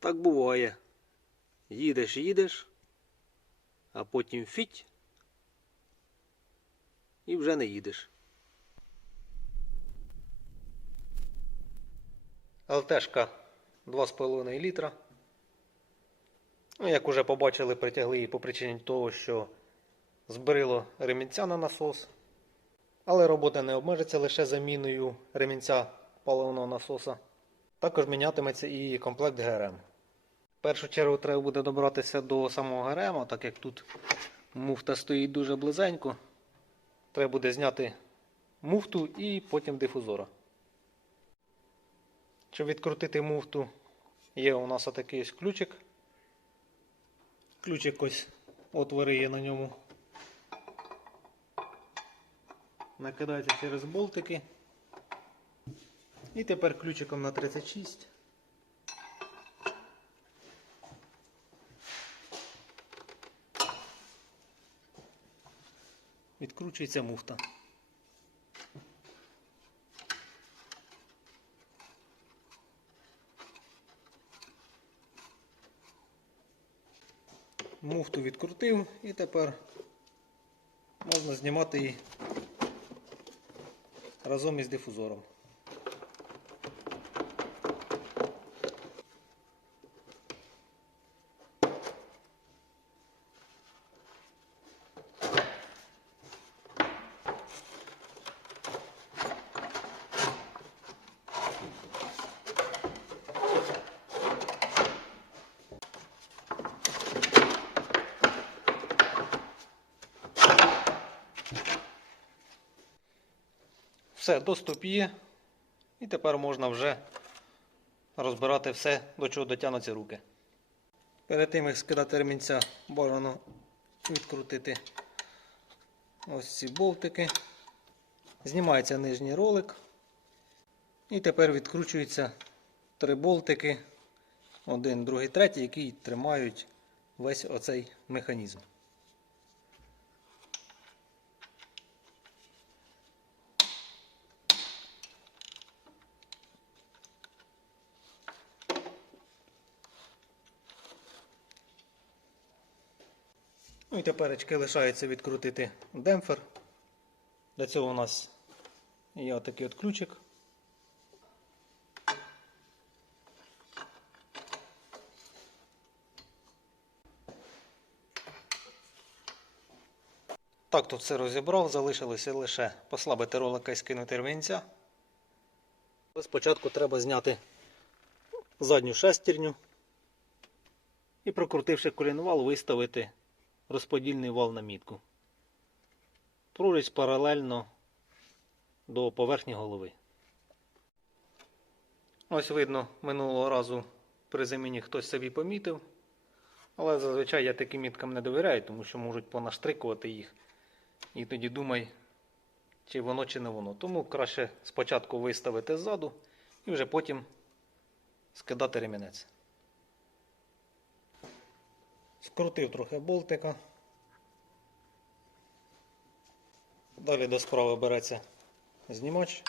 Так буває. Їдеш, їдеш, а потім фіть і вже не їдеш. ЛТшка 2,5 літра. Ну, як уже побачили, притягли її по причині того, що збрило ремінця на насос. Але робота не обмежиться лише заміною ремінця паливного насоса. Також мінятиметься і комплект ГРМ. В першу чергу треба буде добратися до самого ГРМ, так як тут муфта стоїть дуже близенько. Треба буде зняти муфту і потім дифузора. Щоб відкрутити муфту, є у нас отакий ось ключик. Ключик ось отвори є на ньому. Накидається через болтики. І тепер ключиком на 36. Відкручується муфта. Муфту відкрутив і тепер можна знімати її разом із дифузором. Все, доступ є. І тепер можна вже розбирати все, до чого дотягнуться руки. Перед тим, як скидати ремінця, бажано відкрутити ось ці болтики. Знімається нижній ролик. І тепер відкручуються три болтики, один, другий, третій, які тримають весь оцей механізм. І теперечки лишається відкрутити демпфер. Для цього у нас є отакий от ключик. Так, тут все розібрав, залишилося лише послабити ролика і скинути рвінця. Спочатку треба зняти задню шестерню і прокрутивши колінвал, виставити розподільний вал на мітку. Прорізь паралельно до поверхні голови. Ось видно, минулого разу при заміні хтось собі помітив. Але зазвичай я таким міткам не довіряю, тому що можуть понаштрикувати їх. І тоді думай, чи воно, чи не воно. Тому краще спочатку виставити ззаду і вже потім скидати ремінець. Скрутив трохи болтика. Далі до справи береться знімач.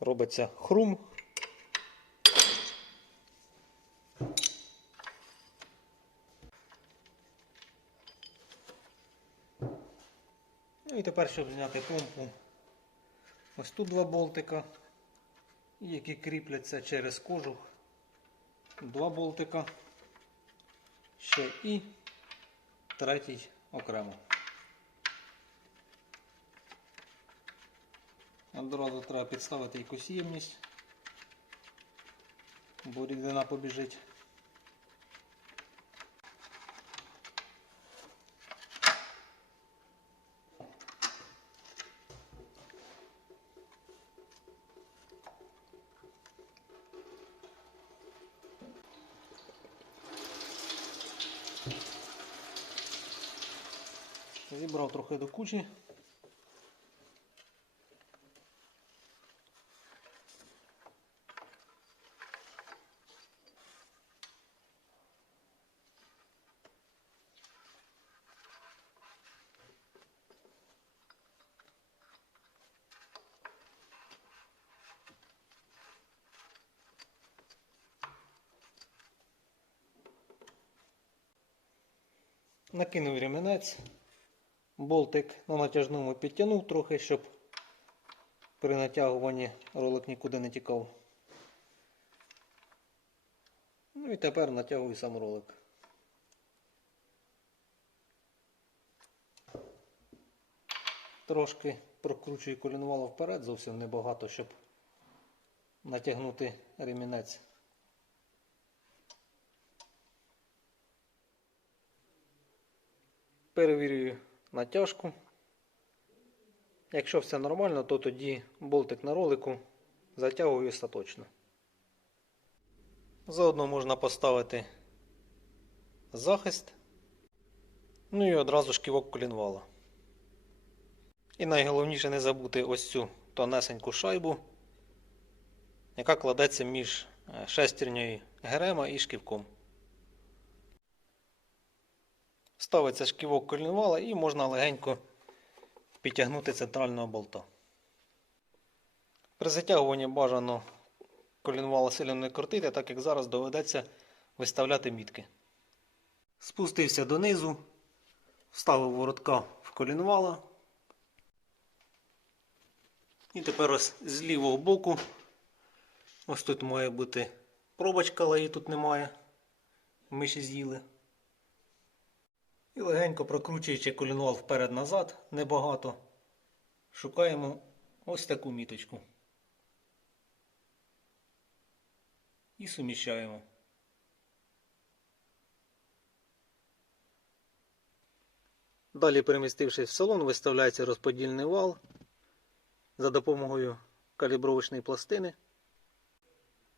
Робиться хрум. Ну і тепер, щоб зняти помпу, ось тут два болтика, які кріпляться через кожух. Два болтика. Ще і третій окремо. Одразу треба підставити якусь ємність, бо рідина побіжить. Зібрав трохи до кучі. Накинув ремінець болтик на натяжному підтягнув трохи, щоб при натягуванні ролик нікуди не тікав. Ну і тепер натягую сам ролик. Трошки прокручую колінвало вперед, зовсім небагато, щоб натягнути ремінець. Перевірюю натяжку. Якщо все нормально, то тоді болтик на ролику затягую остаточно. Заодно можна поставити захист. Ну і одразу шківок колінвала. І найголовніше не забути ось цю тонесеньку шайбу, яка кладеться між е, шестернею герема і шківком. Ставиться шківок колінвала і можна легенько підтягнути центрального болта. При затягуванні бажано колінвала сильно не крутити, так як зараз доведеться виставляти мітки. Спустився донизу, вставив воротка в колінвала. І тепер ось з лівого боку. Ось тут має бути пробочка, але її тут немає. Ми ще з'їли. І легенько прокручуючи колінвал вперед-назад, небагато, шукаємо ось таку міточку. І суміщаємо. Далі, перемістившись в салон, виставляється розподільний вал за допомогою калібровочної пластини,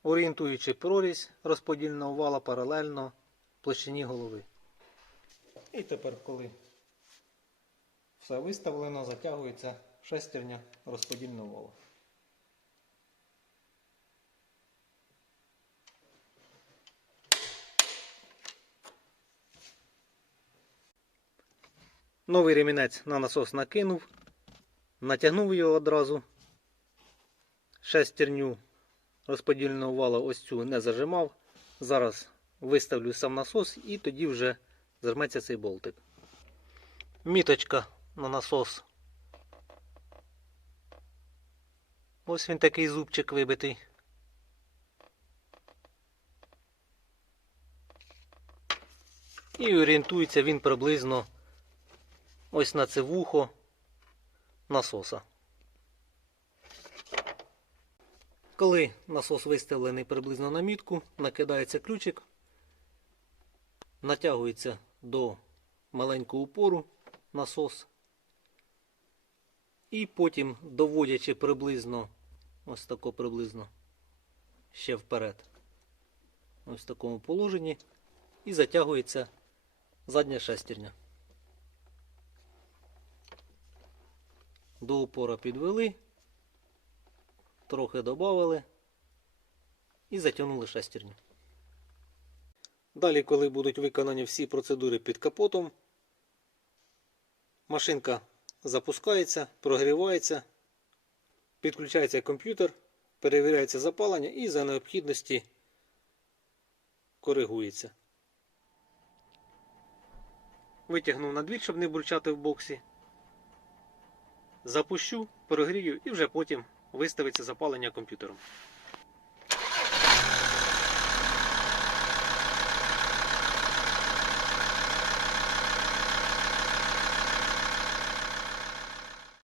орієнтуючи прорізь розподільного вала паралельно площині голови. І тепер, коли все виставлено, затягується шестерня розподільного вала. Новий ремінець на насос накинув, натягнув його одразу. Шестерню розподільного вала ось цю не зажимав. Зараз виставлю сам насос і тоді вже зажметься цей болтик. Міточка на насос. Ось він такий зубчик вибитий. І орієнтується він приблизно ось на це вухо насоса. Коли насос виставлений приблизно на мітку, накидається ключик, натягується до маленького упору насос. І потім, доводячи приблизно, ось тако приблизно ще вперед, ось в такому положенні, і затягується задня шестерня. До упора підвели, трохи додали і затягнули шестерню. Далі, коли будуть виконані всі процедури під капотом, машинка запускається, прогрівається, підключається комп'ютер, перевіряється запалення і за необхідності коригується. Витягнув на двір, щоб не бурчати в боксі. Запущу, прогрію і вже потім виставиться запалення комп'ютером.